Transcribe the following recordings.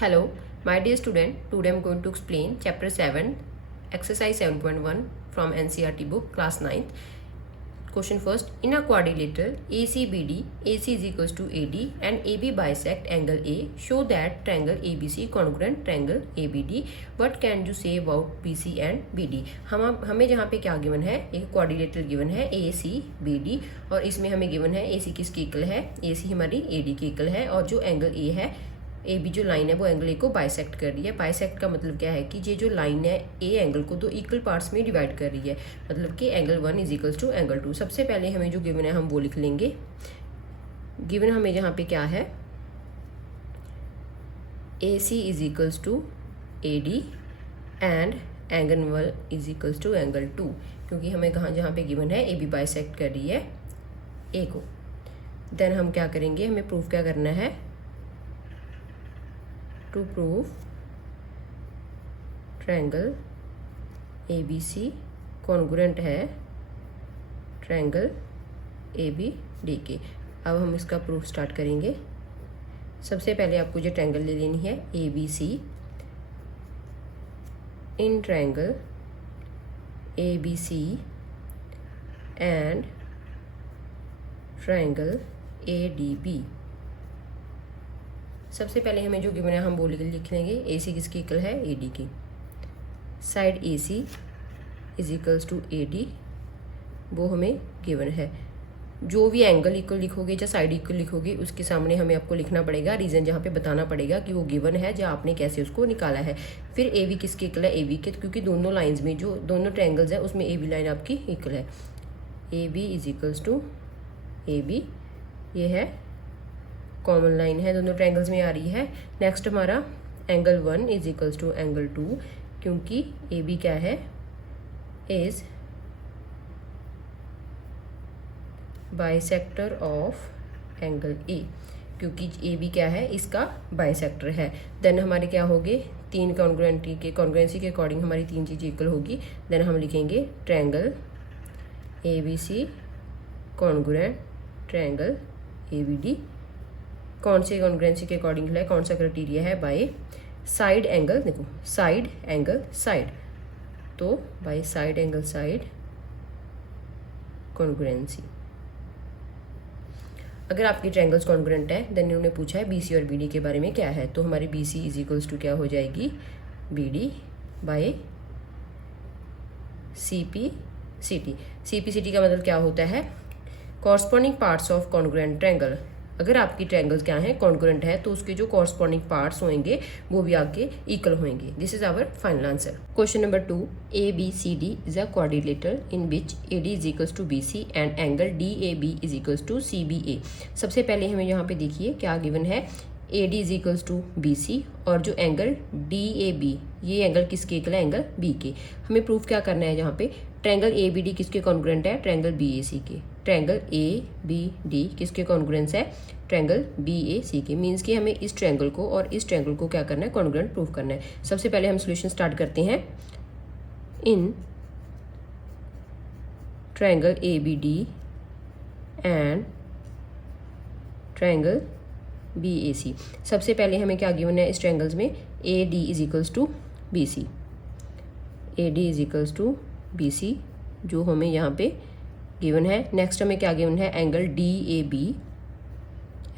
Hello, my dear student. Today I am going to explain chapter 7, exercise 7.1 from NCERT book, class 9th. Question first. In a quadrilateral ACBD, AC is equals to AD and AB bisect angle A. Show that triangle ABC congruent triangle ABD. What can you say about BC and BD? हमें जहाँ पे क्या given है, एक quadrilateral given है ACBD और इसमें हमें गिवन है AC किसकी इक्वल है, AC हमारी AD की इक्वल है और जो एंगल A है, ए बी जो लाइन है वो एंगल ए को बाइसेक्ट कर रही है। बाइसेक्ट का मतलब क्या है कि ये जो लाइन है ए एंगल को दो इक्वल पार्ट्स में डिवाइड कर रही है, मतलब कि angle 1 is equals to angle 2। सबसे पहले हमें जो गिवन है हम वो लिख लेंगे। गिवन हमें यहाँ पे क्या है, A C is equals to A D and angle 1 is equals to angle 2, क्योंकि हमें कहाँ जहाँ पे गिवन है ए बी बाइसेक्ट कर रही है ए को। देन हम क्या करेंगे, हमें प्रूफ क्या करना है, to prove triangle ABC congruent है triangle ABD के। अब हम इसका प्रूफ स्टार्ट करेंगे। सबसे पहले आपको जो ट्रायंगल ले लेनी है ABC in triangle ABC and triangle ADB। सबसे पहले हमें जो गिवन है हम वो लिख लेंगे, ए सी किसकी इक्वल है, ए डी की। Side A C is equals to A D, वो हमें गिवन है। जो भी एंगल इक्वल लिखोगे या साइड इक्वल लिखोगे उसके सामने हमें आपको लिखना पड़ेगा रीज़न, जहाँ पे बताना पड़ेगा कि वो गिवन है या आपने कैसे उसको निकाला है। फिर ए बी किसकी इक्वल है, ए बी के, क्योंकि दोनों लाइन्स में जो दोनों ट्रायंगल्स है उसमें ए बी लाइन आपकी इक्वल है। A B is equals to A B, ये है कॉमन लाइन है, दोनों ट्रायंगल्स में आ रही है। नेक्स्ट हमारा angle 1 is equals to angle 2, क्योंकि ए बी क्या है, is bisector of angle A, क्योंकि ए बी क्या है, इसका बाइसेक्टर है। देन हमारे क्या होंगे, तीन कॉन्ग्रुएंसी के अकॉर्डिंग हमारी तीन चीज़ें इक्वल होगी। देन हम लिखेंगे triangle A B C congruent triangle A B D. कौन से कॉन्ग्रुएंसी के अकॉर्डिंग है, कौन सा क्राइटेरिया है, बाय साइड एंगल, देखो साइड एंगल साइड, तो by side angle side congruency. अगर आपकी ट्रायंगल्स कॉन्ग्रुएंट है देन इन्होंने पूछा है बीसी और बीडी के बारे में क्या है, तो हमारी बीसी इज इक्वल्स टू क्या हो जाएगी, बीडी बाय सीपी सीटी। सीपी सीटी का मतलब क्या होता है, corresponding parts of congruent triangle. अगर आपकी ट्रायंगल्स क्या है, कॉन्ग्रुएंट है, तो उसके जो कॉरस्पॉन्डिंग पार्ट्स होंगे वो भी आपके इक्वल होंगे। This is our final answer. Question number 2, A B C D is a quadrilateral in which A D is equals to B C and angle D A B is equals to C B A. सबसे पहले हमें यहाँ पे देखिए क्या given है, A D is equals to B C और जो एंगल डी ए बी, ये एंगल किसके इक्वल है, एंगल बी के। हमें प्रूफ क्या करना है, यहाँ पे ट्रायंगल ए बी डी किसके कॉन्ग्रुएंट है, ट्रायंगल बी ए सी के। ट्रायंगल ए बी डी किसके कॉन्ग्रुएंस है, ट्रायंगल बी ए सी के। मीन्स कि हमें इस ट्रायंगल को और इस ट्रायंगल को क्या करना है, कॉन्ग्रुएंट प्रूफ करना है। सबसे पहले हम सॉल्यूशन स्टार्ट करते हैं। In triangle A B D and triangle B A C, सबसे पहले हमें क्या गिवन है इस ट्रायंगल्स में, A D is equals to B C. A D is equals to B C जो हमें यहाँ पे गिवन है। नेक्स्ट हमें क्या गिवन है, angle D A B,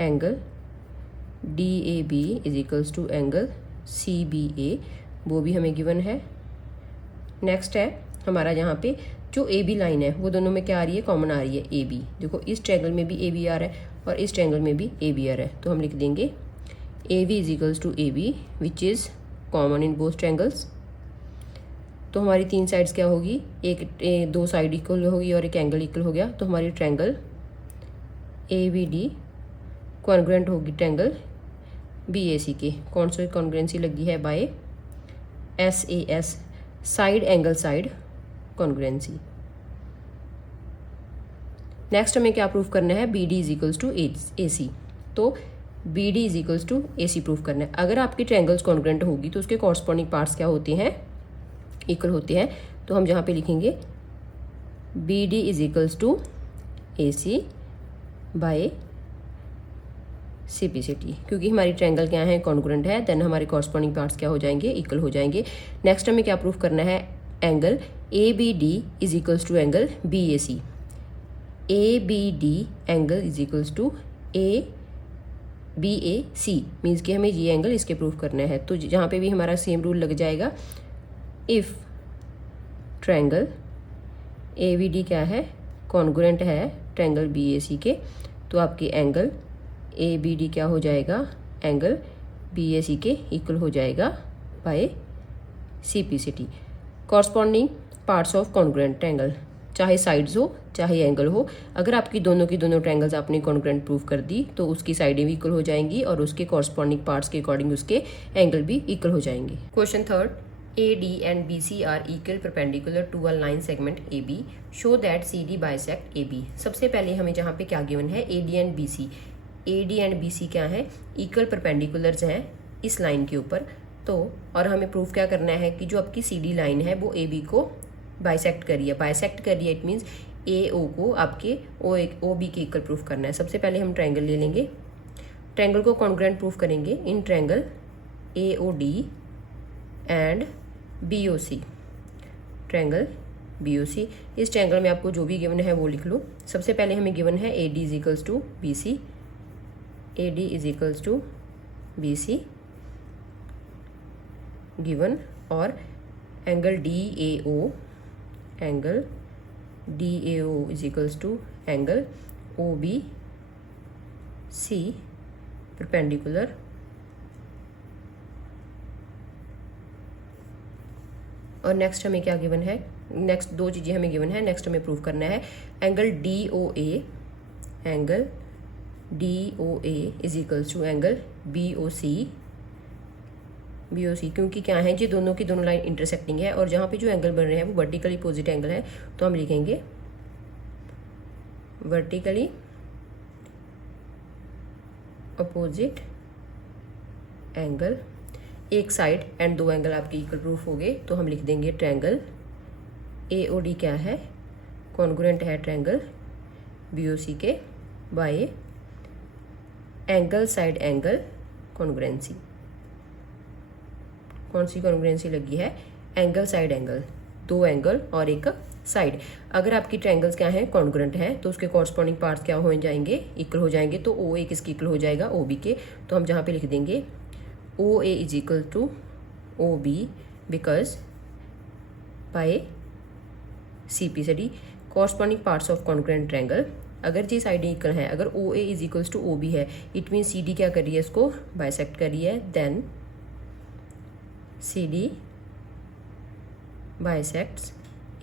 angle D A B is equals to angle C B A, वो भी हमें गिवन है। नेक्स्ट है हमारा यहाँ पे जो ए बी लाइन है वो दोनों में क्या आ रही है, कॉमन आ रही है ए बी। देखो इस ट्रायंगल में भी ए बी आ रहा है और इस ट्रायंगल में भी ए बी आ रहा है, तो हम लिख देंगे A B is equals to A B which is common in both triangles. तो हमारी तीन साइड्स क्या होगी, दो साइड इक्वल होगी और एक एंगल इक्वल हो गया, तो हमारी triangle A B D congruent होगी ट्रायंगल बी ए सी के। कौन सी कॉन्ग्रुएंसी लगी है, by S A S, side angle side congruency. Next हमें क्या प्रूफ करना है, B D is equals to A C, तो B D is equals to A C proof करना है। अगर आपकी ट्रायंगल्स कॉन्ग्रुएंट होगी तो उसके कॉरस्पॉन्डिंग पार्ट्स क्या होते हैं, इक्वल होते हैं। तो हम जहाँ पे लिखेंगे B D is equals to A C by CPCT, क्योंकि हमारी ट्रायंगल क्या है, कॉन्ग्रुएंट है, देन हमारे कॉरस्पॉन्डिंग पार्ट्स क्या हो जाएंगे, इक्वल हो जाएंगे। नेक्स्ट हमें क्या प्रूफ करना है, angle ABD is equals to angle BAC। ABD angle is equals to BAC means कि हमें ये एंगल इसके प्रूफ करना है। तो जहाँ पे भी हमारा सेम रूल लग जाएगा, इफ़ ट्रायंगल ABD क्या है, कॉन्ग्रुएंट है ट्रायंगल BAC के, तो आपकी एंगल ABD क्या हो जाएगा, एंगल BAC के इक्वल हो जाएगा by CPCT। Corresponding parts of congruent triangle, चाहे साइड्स हो चाहे एंगल हो, अगर आपकी दोनों की दोनों ट्रायंगल्स आपने कॉन्ग्रुएंट प्रूव कर दी तो उसकी साइडें भी इक्वल हो जाएंगी और उसके कॉरस्पॉन्डिंग पार्ट्स के अकॉर्डिंग उसके एंगल भी इक्वल हो जाएंगे। Question third, AD and BC are equal perpendicular to a line segment AB. Show that CD bisect AB. सबसे पहले हमें जहाँ पे क्या गिवन है, AD and BC। AD and BC क्या है, इक्वल परपेंडिकुलर्स हैं इस लाइन के ऊपर। तो और हमें प्रूफ क्या करना है कि जो आपकी CD लाइन है वो AB को बाइसेक्ट करी है। बाइसेक्ट करी है इट मीन्स AO को आपके OB के इक्वल प्रूफ करना है। सबसे पहले हम ट्रायंगल ले लेंगे, ट्रायंगल को कॉन्ग्रुएंट प्रूफ करेंगे in triangle AOD and BOC। Triangle BOC, इस ट्रायंगल में आपको जो भी गिवन है वो लिख लो। सबसे पहले हमें गिवन है AD is equals to BC, AD is equals to BC given, और angle DAO, angle DAO is equals to angle OBC perpendicular. और नेक्स्ट हमें क्या गिवन है, नेक्स्ट दो चीज़ें हमें गिवन है, नेक्स्ट हमें प्रूव करना है angle DOA, angle DOA is equals to angle BOC, क्योंकि क्या है, ये दोनों की दोनों लाइन इंटरसेक्टिंग है और जहाँ पे जो एंगल बन रहे हैं वो वर्टिकली अपोजिट एंगल है, तो हम लिखेंगे वर्टिकली अपोजिट एंगल। एक साइड एंड दो एंगल आपके इक्वल प्रूफ हो गए, तो हम लिख देंगे ट्रायंगल AOD क्या है, कॉन्ग्रुएंट है ट्रायंगल BOC के bye angle side angle congruency. कौन सी कॉन्ग्रुएंसी लगी है, एंगल साइड एंगल, दो एंगल और एक साइड। अगर आपकी ट्रायंगल्स क्या है, कॉन्ग्रुएंट है, तो उसके कॉरस्पॉन्डिंग पार्ट्स क्या हो जाएंगे, इक्वल हो जाएंगे। तो OA किसकी इक्वल हो जाएगा, OB के। तो हम जहाँ पे लिख देंगे OA is equal to OB because by CPCT corresponding parts of congruent triangle. अगर ये साइडें इक्वल हैं, अगर OA is equals to OB है, इट मीन CD क्या कर रही है, इसको बाइसेक्ट कर रही है, then CD bisects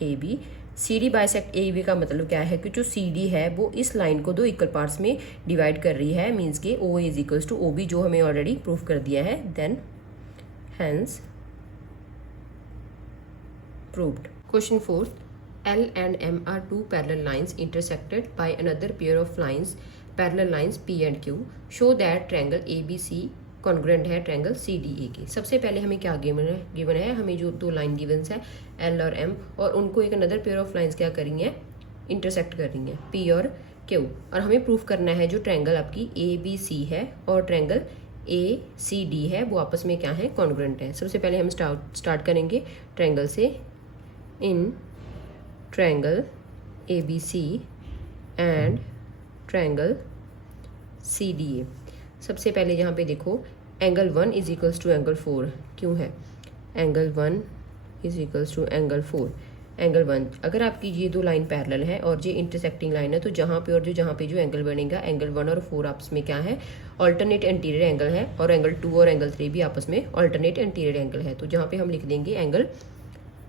AB। CD bisect AB का मतलब क्या है कि जो CD है वो इस लाइन को दो इक्वल पार्ट्स में डिवाइड कर रही है, मीन्स के OA is equals to OB, जो हमें ऑलरेडी प्रूफ कर दिया है, then hence proved. Question fourth, L and M are two parallel lines intersected by another pair of lines, parallel lines P and Q. Show that triangle ABC congruent है triangle CDA के। सबसे पहले हमें क्या given है, हमें जो दो लाइन गिवन्स है L और M, और उनको एक अनदर पेयर ऑफ लाइंस क्या करी हैं, इंटरसेक्ट कर रही हैं, P और Q। और हमें प्रूफ करना है जो ट्रायंगल आपकी ABC है और ट्रायंगल ACD है वो आपस में क्या है, कॉन्ग्रुएंट है। सबसे पहले हम स्टार्ट करेंगे ट्रायंगल से। In triangle ABC and triangle CDA, सबसे पहले यहाँ पे देखो angle 1 is equals to angle 4 क्यों है, angle 1 is equals to angle 4। Angle 1, अगर आपकी ये दो लाइन पैरेलल है और ये इंटरसेक्टिंग लाइन है, तो जहाँ पे और जहाँ पे जो एंगल बनेगा, एंगल 1 और 4 आपस में क्या है, ऑल्टरनेट एंटीरियर एंगल है, और एंगल 2 और एंगल 3 भी आपस में ऑल्टरनेट एंटीरियर एंगल है। तो जहाँ पे हम लिख देंगे angle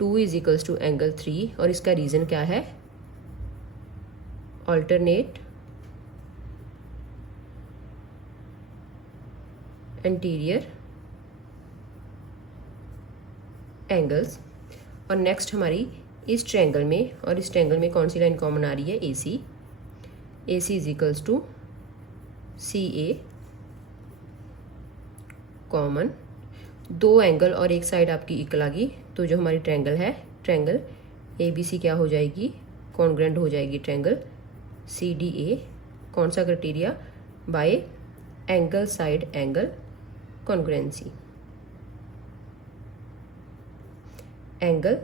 2 is equals to angle 3, और इसका रीज़न क्या है, ऑल्टरनेट एंटीरियर एंगल्स। और नेक्स्ट हमारी इस ट्रायंगल में और इस ट्रायंगल में कौन सी लाइन कॉमन आ रही है, AC। AC is equals to CA common, दो एंगल और एक साइड आपकी इक्वल आ गई, तो जो हमारी ट्रायंगल है, ट्रायंगल ABC क्या हो जाएगी, कॉन्ग्रुएंट हो जाएगी ट्रायंगल CDA। कौन सा criteria, by angle side angle congruency, angle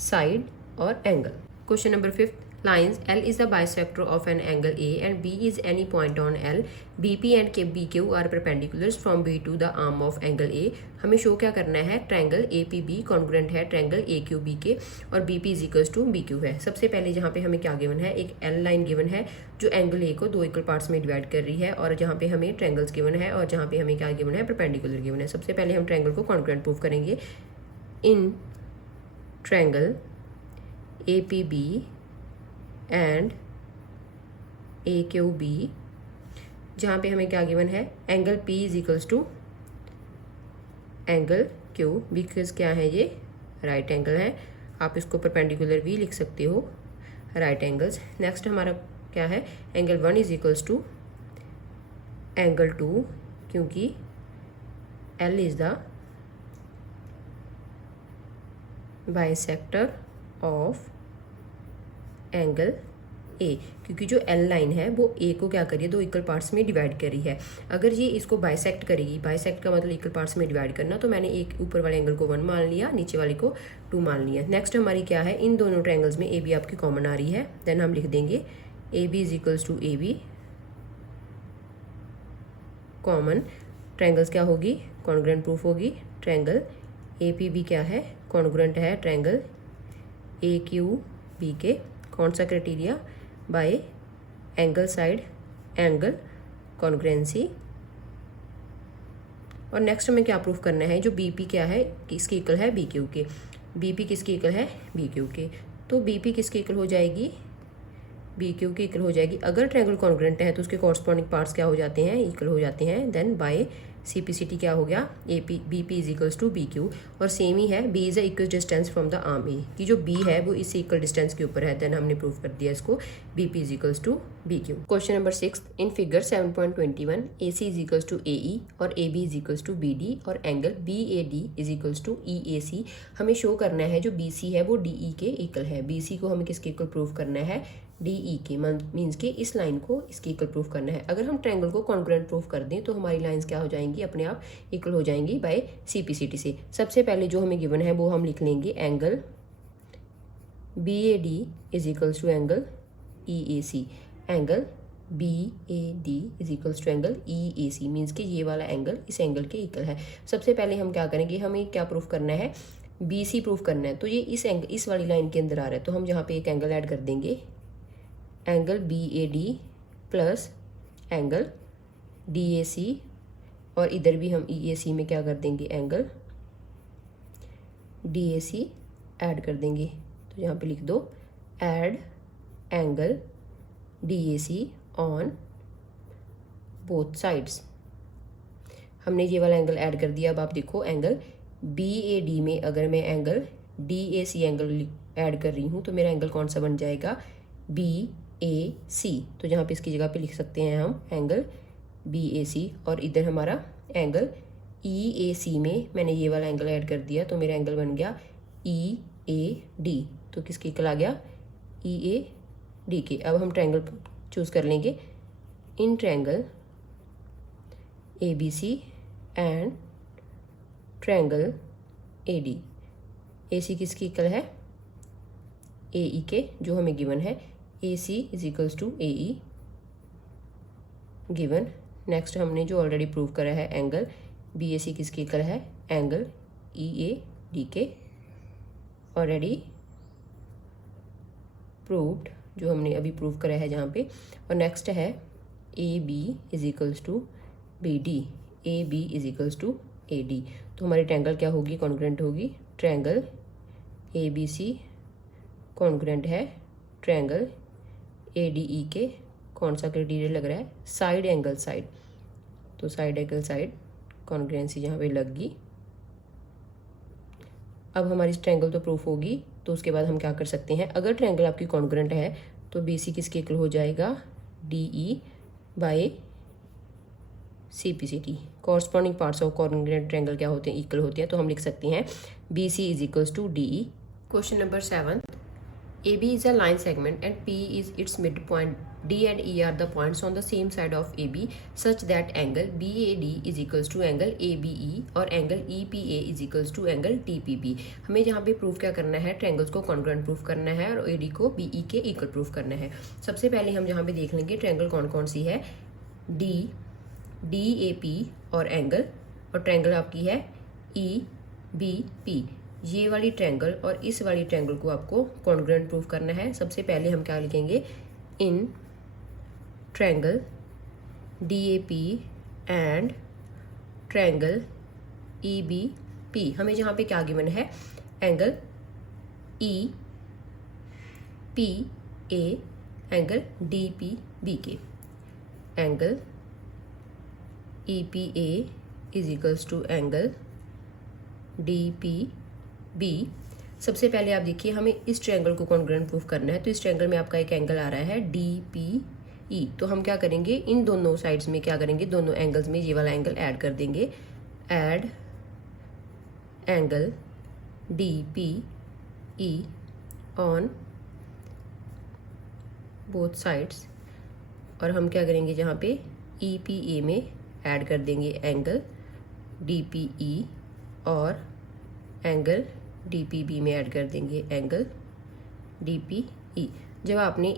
side और angle. Question number 5, lines L is the bisector of an angle A and B is any point on L. BP and BQ are perpendiculars from B to the arm of angle A. हमें show क्या करना है, triangle APB congruent है triangle AQB के और BP is equals to BQ है। सबसे पहले जहाँ पे हमें क्या गिवन है, एक L लाइन गिवन है जो एंगल A को दो इक्वल पार्ट्स में डिवाइड कर रही है और जहाँ पे हमें ट्रायंगल्स गिवन है और जहाँ पे हमें क्या गिवन है, परपेंडिकुलर गिवन है। सबसे पहले हम ट्रायंगल को कॉन्ग्रुएंट प्रूव करेंगे। In triangle APB and AQB जहाँ पे हमें क्या गिवन है, angle P is equals to angle Q, because क्या है ये राइट एंगल है। आप इसको परपेंडिकुलर भी लिख सकते हो, राइट एंगल्स। नेक्स्ट हमारा क्या है, angle 1 is equals to angle 2 क्योंकि L is the bisector of angle A, क्योंकि जो L लाइन है वो A को क्या करिए, दो इक्वल पार्ट्स में डिवाइड कर रही है। अगर ये इसको बाइसेक्ट करेगी, बाइसेक्ट का मतलब इक्वल पार्ट्स में डिवाइड करना, तो मैंने एक ऊपर वाले एंगल को 1 मान लिया, नीचे वाले को 2 मान लिया। नेक्स्ट हमारी क्या है, इन दोनों ट्रायंगल्स में AB आपकी कॉमन आ रही है, देन हम लिख देंगे AB is equals to AB common. Triangles क्या होगी, कॉन्ग्रुएंट प्रूफ होगी। ट्रायंगल APB क्या है, कॉन्ग्रुएंट है ट्रायंगल AQB के। कौन सा criteria, by angle side angle congruency. और नेक्स्ट हमें क्या प्रूफ करना है, जो BP क्या है किसके इक्वल है, BQ के। BP किसके इक्वल है, BQ के। तो BP किसके इक्वल हो जाएगी, BQ के इक्वल हो जाएगी। अगर ट्रायंगल कॉन्ग्रुएंट है तो उसके कॉरस्पॉन्डिंग पार्ट्स क्या हो जाते हैं, इक्वल हो जाते हैं। देन बाय CPCT क्या हो गया, BP is equals to BQ। और सेम ही है, B is a equal distance from the arm A, कि जो B है वो इससे इक्वल डिस्टेंस के ऊपर है। देन हमने प्रूव कर दिया इसको, BP is equals to BQ। Question number 6, in figure 7.21 AC is equals to AE और AB is equals to BD और angle BAD is equals to EAC। हमें शो करना है जो BC है वो DE के इक्वल है। BC को हमें किसके इक्वल प्रूव करना है, DE के, मीन्स के इस लाइन को इसके इक्वल प्रूफ करना है। अगर हम ट्रायंगल को कॉन्ग्रुएंट प्रूफ कर दें तो हमारी लाइंस क्या हो जाएंगी, अपने आप इक्वल हो जाएंगी बाय CPCT से। सबसे पहले जो हमें गिवन है वो हम लिख लेंगे, angle BAD is equals to angle EAC। Angle BAD is equals to angle EAC, means कि ये वाला एंगल इस एंगल के इक्वल है। सबसे पहले हम क्या करेंगे, हमें क्या प्रूफ करना है, BC प्रूफ करना है। तो ये इस एंगल, इस वाली लाइन के अंदर आ रहा है, तो हम यहाँ पे एक एंगल ऐड कर देंगे, angle BAD plus angle DAC, और इधर भी हम EAC में क्या कर देंगे, एंगल DAC ऐड कर देंगे। तो यहाँ पे लिख दो, add angle DAC on both sides. हमने ये वाला एंगल ऐड कर दिया। अब आप देखो, एंगल BAD में अगर मैं एंगल DAC एंगल ऐड कर रही हूँ तो मेरा एंगल कौन सा बन जाएगा, BAC। तो जहाँ पे इसकी जगह पे लिख सकते हैं हम एंगल BAC, और इधर हमारा एंगल EAC में मैंने ये वाला एंगल ऐड कर दिया, तो मेरा एंगल बन गया EAD। तो किसके इक्वल आ गया, EAD के। अब हम ट्रायंगल चूज कर लेंगे, in triangle ABC and triangle AD। AC किसकी इक्वल है, AE के, जो हमें गिवन है AC is equals to AE given. Next हमने जो ऑलरेडी प्रूव करा है, एंगल BAC किसके इक्वल है, एंगल EAD के, ऑलरेडी प्रूव्ड, जो हमने अभी प्रूव करा है जहाँ पे। और नेक्स्ट है AB is equals to BD, AB is equals to AD। तो हमारी ट्रायंगल क्या होगी, कॉन्ग्रुएंट होगी। ट्रायंगल ABC कॉन्ग्रुएंट है ट्रायंगल ADE के। कौन सा क्राइटेरिया लग रहा है, साइड एंगल साइड। तो साइड एंगल साइड कॉन्ग्रुएंसी जहाँ पे लग गई। अब हमारी ट्रायंगल तो प्रूफ होगी, तो उसके बाद हम क्या कर सकते हैं, अगर ट्रायंगल आपकी कॉन्ग्रुएंट है तो BC किसके इक्वल हो जाएगा, DE by CPCT। Corresponding parts of congruent triangle क्या होते हैं, इक्वल होते हैं। तो हम लिख सकते हैं BC is equals to DE। Question number 7, AB is a line segment and P is its midpoint. D and E are the points on the same side of AB such that angle BAD is equals to angle ABE और angle EPA is equals to angle TPB। हमें यहाँ पे proof क्या करना है, triangles को congruent proof करना है और AD को BE के इक्वल प्रूफ करना है। सबसे पहले हम यहाँ पे देख लेंगे ट्रायंगल कौन कौन सी है, DAP और एंगल, और ट्रायंगल आपकी है EBP। ये वाली ट्रायंगल और इस वाली ट्रायंगल को आपको कॉन्ग्रुएंट प्रूफ करना है। सबसे पहले हम क्या लिखेंगे, in triangle DAP and triangle EBP हमें जहाँ पे क्या गिवन है, एंगल EPA एंगल DPB के, angle EPA is equals to angle DPB। सबसे पहले आप देखिए हमें इस ट्रायंगल को कॉन्ग्रुएंट प्रूफ करना है, तो इस ट्रायंगल में आपका एक एंगल आ रहा है DPE। तो हम क्या करेंगे, इन दोनों साइड्स में क्या करेंगे, दोनों एंगल्स में ये वाला एंगल ऐड कर देंगे, add angle DPE on both sides, और हम क्या करेंगे जहाँ पे EPA में ऐड कर देंगे एंगल DPE और एंगल DPB में ऐड कर देंगे एंगल DPE। जब आपने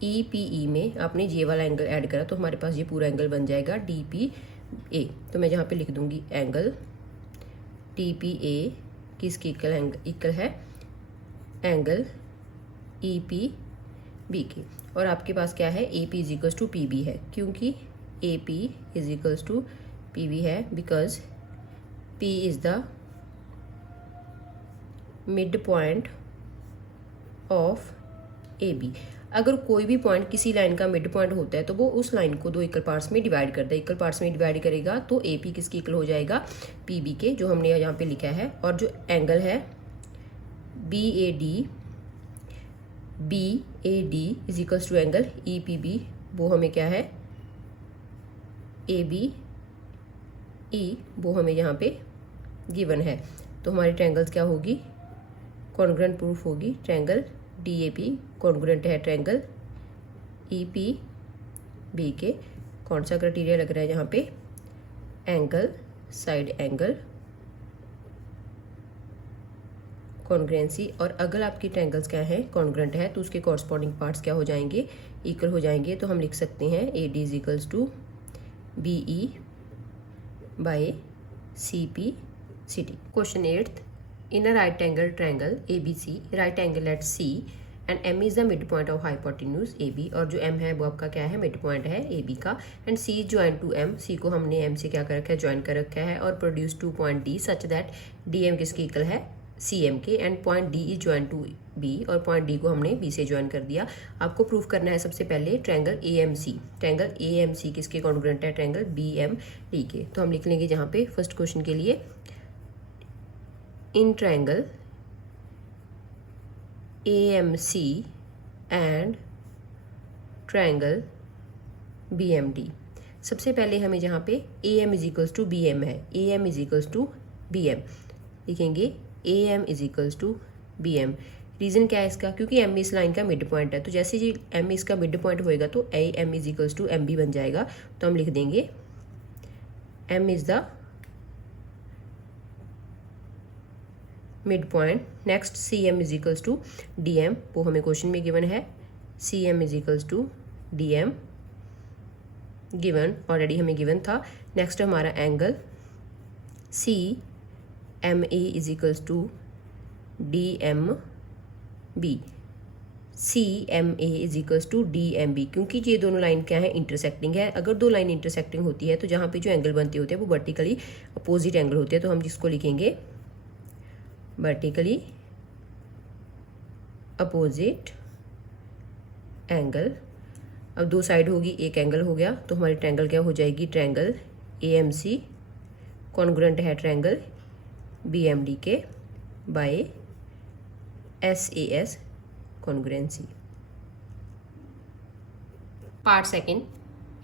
EPE में आपने ये वाला एंगल ऐड करा तो हमारे पास ये पूरा एंगल बन जाएगा DPA। तो मैं जहाँ पे लिख दूंगी एंगल DPA किसकी इक्वल है, एंगल EPB की। और आपके पास क्या है, AP is equals to PB है, क्योंकि AP is equals to PB है because P is the midpoint of AB। अगर कोई भी पॉइंट किसी लाइन का मिड पॉइंट होता है तो वो उस लाइन को दो इक्वल पार्ट्स में डिवाइड करता है, इक्वल पार्ट्स में डिवाइड करेगा तो AP किसकी इक्वल हो जाएगा, PB के, जो हमने यहाँ पे लिखा है। और जो एंगल है BAD is equals to angle EPB, वो हमें क्या है, ABE, वो हमें यहाँ पे गिवन है। तो हमारी ट्रायंगल्स क्या होगी, कॉन्ग्रुएंट प्रूफ होगी। ट्रायंगल DAP कॉन्ग्रुएंट है ट्रायंगल EPB के। कौन सा क्राइटेरिया लग रहा है यहाँ पे, एंगल, साइड एंगल, कॉन्ग्रुएंसी। और अगर आपकी ट्रायंगल्स क्या है, कॉन्ग्रुएंट है, तो उसके कॉरस्पॉन्डिंग पार्ट्स क्या हो जाएंगे, इक्वल हो जाएंगे। तो हम लिख सकते हैं AD is equals to BE by CPCT। Question 8th, in a right angle triangle ABC, right angle at C and M is the midpoint of hypotenuse AB। और जो M है वो आपका क्या है, मिड पॉइंट है AB का, and C join to M, C को हमने M से क्या कर रखा है, ज्वाइन कर रखा है, और produce to point D such that DM किसकी इक्वल है, CM के, and point D is join to B, और पॉइंट D को हमने B से ज्वाइन कर दिया। आपको प्रूफ करना है सबसे पहले ट्रायंगल AMC। ट्रायंगल AMC किसके कॉन्ग्रुएंट है, ट्रायंगल BMD के। तो हम लिख लेंगे जहाँ पे फर्स्ट क्वेश्चन के लिए, in triangle AMC and triangle BMD। सबसे पहले हमें जहाँ पे AM is equals to BM है, AM is equals to BM लिखेंगे, AM is equals to BM। Reason क्या है इसका, क्योंकि M इस लाइन का मिड पॉइंट है, तो जैसे ही M इसका मिड पॉइंट होएगा तो AM is equals to MB बन जाएगा। तो हम लिख देंगे M is the midpoint. Next CM is equals to DM, वो हमें क्वेश्चन में गिवन है, CM is equals to DM given, already हमें गिवन था। नेक्स्ट हमारा angle CMA is equals to DMB, CMA is equals to DMB, क्योंकि ये दोनों लाइन क्या है, इंटरसेक्टिंग है। अगर दो लाइन इंटरसेक्टिंग होती है तो जहाँ पे जो एंगल बनते होते हैं वो वर्टिकली अपोजिट एंगल होते हैं, तो हम जिसको लिखेंगे वर्टिकली अपोजिट एंगल। अब दो साइड होगी, एक एंगल हो गया, तो हमारी ट्रायंगल क्या हो जाएगी, ट्रायंगल AMC कॉन्ग्रुएंट है ट्रायंगल BMD के by SAS congruency. Part second,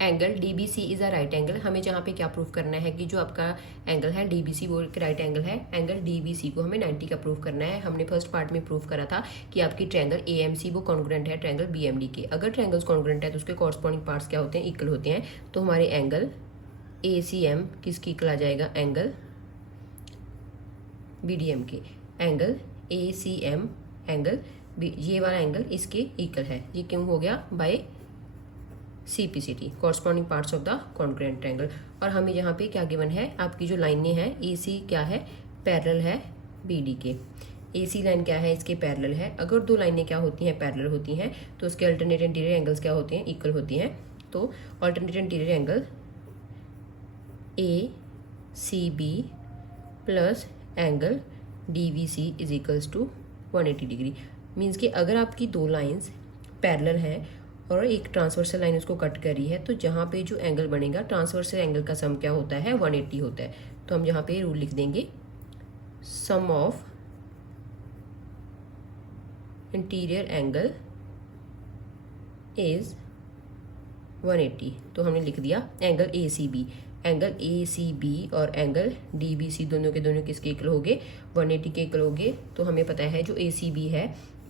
angle DBC is a right angle. हमें जहाँ पे क्या प्रूफ करना है कि जो आपका एंगल है DBC वो एक राइट एंगल है। एंगल DBC को हमें 90 का प्रूफ करना है। हमने फर्स्ट पार्ट में प्रूफ करा था कि आपकी ट्रायंगल AMC वो कॉन्ग्रुएंट है ट्रायंगल BMD के। अगर ट्रायंगल्स कॉन्ग्रुएंट है तो उसके कॉरस्पॉन्डिंग पार्ट्स क्या होते हैं, इक्वल होते हैं। तो हमारे एंगल ACM किसकी इक्वल आ जाएगा, एंगल BDM के। एंगल ACM एंगल ये वाला एंगल इसके इक्वल है। ये क्यों हो गया, by CPCT corresponding parts of the congruent triangle. और हमें यहाँ पे क्या गिवन है, आपकी जो लाइनें हैं AC क्या है, पैरेलल है BD के। AC लाइन क्या है, इसके पैरेलल है। अगर दो लाइनें क्या होती हैं, पैरेलल होती हैं, तो उसके अल्टरनेट इंटीरियर एंगल्स क्या होते हैं, इक्वल होती हैं। तो alternate interior angle ACB plus angle DVC is equals to 180 degree. Means कि अगर आपकी दो लाइंस पैरेलल हैं और एक ट्रांसवर्सल लाइन उसको कट कर रही है, तो जहाँ पे जो एंगल बनेगा ट्रांसवर्सल एंगल का सम क्या होता है, 180 होता है। तो हम यहाँ पे रूल लिख देंगे, सम ऑफ इंटीरियर एंगल इज 180। तो हमने लिख दिया एंगल ACB। एंगल ACB और एंगल DBC दोनों के दोनों किसके इक्वल हो गए, 180 के इक्वल हो गए। तो हमें पता है जो ACB है,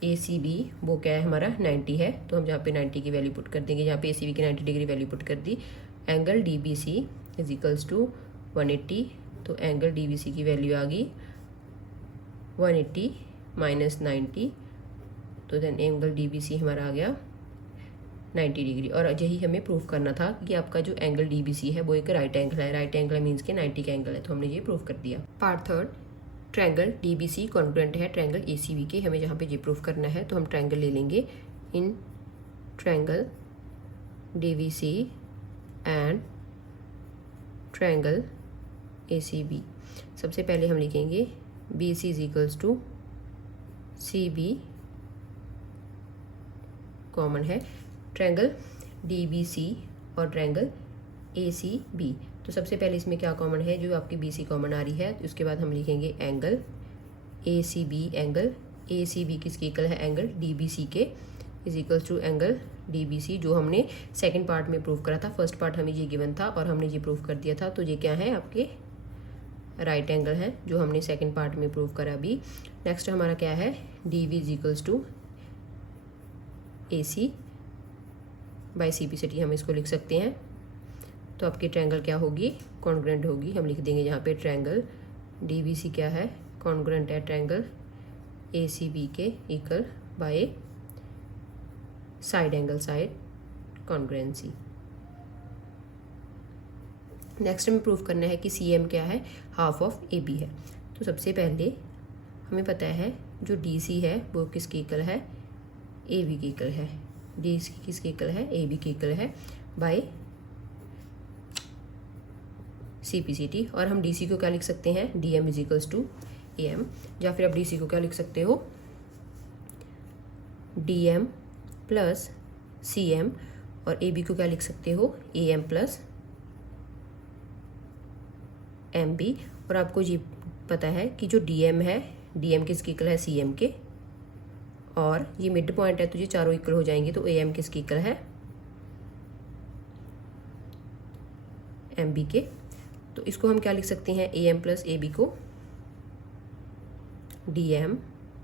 ACB वो क्या है हमारा 90 है। तो हम जहाँ पे 90 की वैल्यू पुट कर देंगे, जहाँ पे ACB की 90 डिग्री वैल्यू पुट कर दी। Angle DBC is equals to 180। तो एंगल DBC की वैल्यू आ गई 180 माइनस 90। तो देन एंगल DBC हमारा आ गया 90 डिग्री। और यही हमें प्रूफ करना था कि आपका जो एंगल DBC है वो एक राइट एंगल है। राइट एंगल मीन्स के 90 का एंगल है। तो हमने ये प्रूफ कर दिया। Part third, triangle DBC congruent है ट्रायंगल ACB के। हमें जहाँ पे ये प्रूफ करना है तो हम ट्रायंगल ले लेंगे in triangle DBC and triangle ACB। सबसे पहले हम लिखेंगे BC is equals to CB common है। ट्रायंगल DBC और ट्रायंगल ACB। तो सबसे पहले इसमें क्या कॉमन है, जो आपकी BC कॉमन आ रही है। तो उसके बाद हम लिखेंगे एंगल ACB। एंगल ACB किसके इक्वल है, एंगल DBC के is equals to angle DBC, जो हमने सेकंड पार्ट में प्रूव करा था। फर्स्ट पार्ट हमें ये गिवन था और हमने ये प्रूव कर दिया था। तो ये क्या है, आपके राइट एंगल है जो हमने सेकंड पार्ट में प्रूव करा। अभी नेक्स्ट हमारा क्या है, DV is equals to AC by CPCT हम इसको लिख सकते हैं। तो आपकी ट्रायंगल क्या होगी, कॉन्ग्रुएंट होगी। हम लिख देंगे यहाँ पे ट्रायंगल DBC क्या है, कॉन्ग्रुएंट है ट्रायंगल ACB के equal by side angle side congruency. Next हमें प्रूफ करना है कि CM क्या है, हाफ ऑफ AB है। तो सबसे पहले हमें पता है जो DC है वो किसके इक्वल है, AB के इक्वल है। DC किसके इक्वल है, AB के इक्वल है बाय CPCT। और हम DC को क्या लिख सकते हैं, DM is equals to AM। या फिर आप DC को क्या लिख सकते हो, DM प्लस CM। और AB को क्या लिख सकते हो, AM प्लस MB। और आपको ये पता है कि जो DM है, DM किसके इक्वल है, CM के। और ये मिड पॉइंट है तो ये चारों इक्वल हो जाएंगे। तो AM किसकी इक्वल है, MB के। तो इसको हम क्या लिख सकते हैं, AM प्लस AB को DM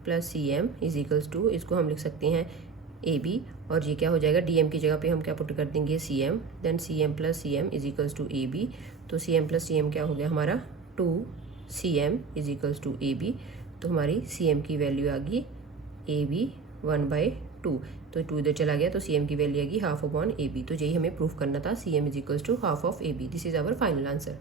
plus CM is equals to, इसको हम लिख सकते हैं AB। और ये क्या हो जाएगा, DM की जगह पे हम क्या पुट कर देंगे, CM। Then CM plus CM is equals to AB। तो CM प्लस CM क्या हो गया हमारा, 2CM is equals to AB। तो हमारी CM की वैल्यू आ गई AB 1/2। तो 2 इधर चला गया तो CM की वैल्यू आएगी हाफ अपॉन AB। तो यही हमें प्रूफ करना था, CM is equals to half of AB। This is our final answer.